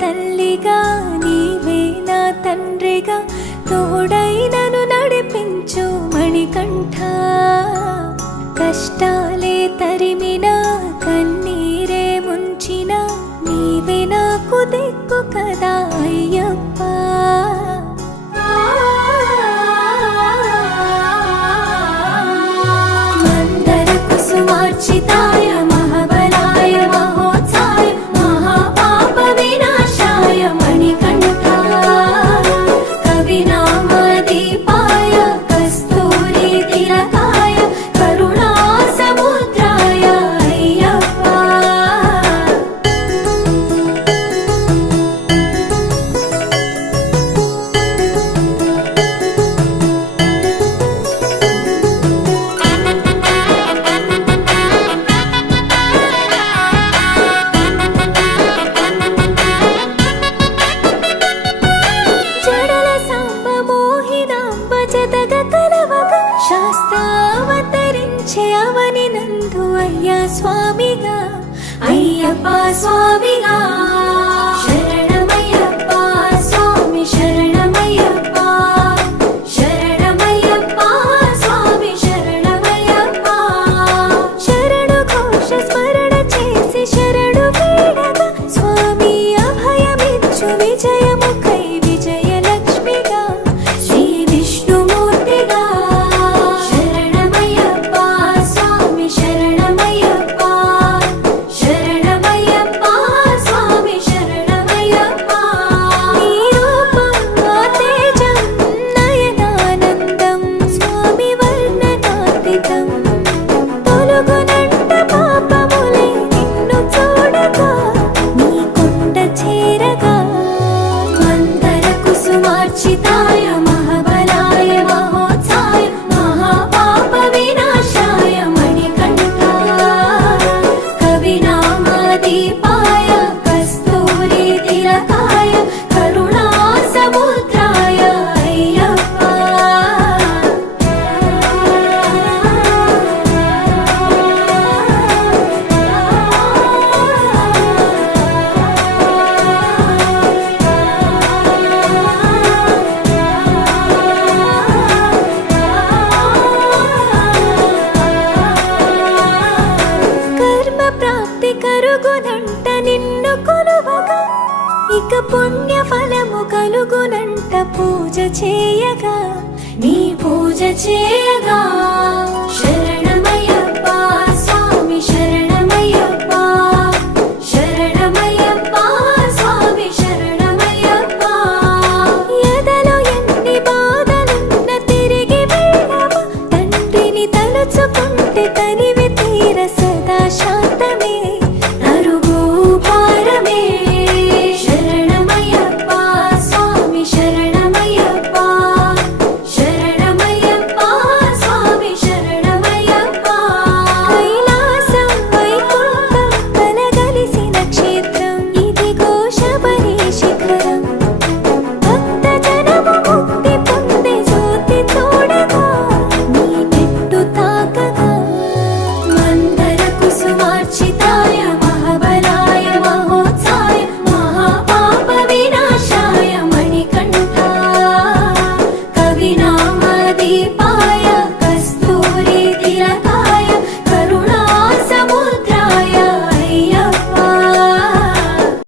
తల్లిగా నీవే నా తండ్రిగా తోడై నన్ను నడిపించు మణికంఠ. కష్టాలే తరిమినా కన్నీరే ముంచినా నీవే నాకు దిక్కు కదా అయ్యప్ప. మందర కుసుమార్చితాయ మహాబలాయ మహోత్సాయ మహాపాప వినాశాయ మణికంఠ. కవినామదీపాయ కస్తూరి తిలకాయ కరుణా సముద్రాయ అయ్యప్ప. జడల సాంబ మోహినాంబ జతగ కలవగ శాస్త్రావతరించే అవని నందు అయ్యా స్వామిగా అయ్యప్ప స్వామిగా. శరణమయ్యప్ప స్వామి శరణమయ్యప్ప శరణమయ్యప్ప స్వామి శరణమయ్యప్ప. శరణు ఘోష స్మరణ చేసి శరణు వేడగా స్వామి అభయమిచ్చు విజయముఖై విజయలక్ష్మిగా శ్రీ విష్ణుమూర్తిగా. శరణమయ్యప్ప స్వామి శరణమయ్యప్ప శరణమయ్యప్ప స్వామి శరణమయ్యప్ప. నీ రూపం తేజం నయనానందం స్వామి వర్ణనాతీతం. తొలగునంట పాపములై నిన్ను చూడగా నీ కొండ చేరగా. మందర కుసుమార్చితాయ మహాబలాయ మహోత్సాయ మహాపాప వినాశాయ మణికంఠ. కవినామదీపాయ కస్తూరి తిలకాయ కరుణా సముద్రాయ అయ్యప్ప. కర్మ ప్రాప్తి కరుగునంట నిన్ను కొలువగా ఇక పుణ్య ఫలము కలుగునంట పూజ చేయగా నీ పూజ చేయగా. శరణ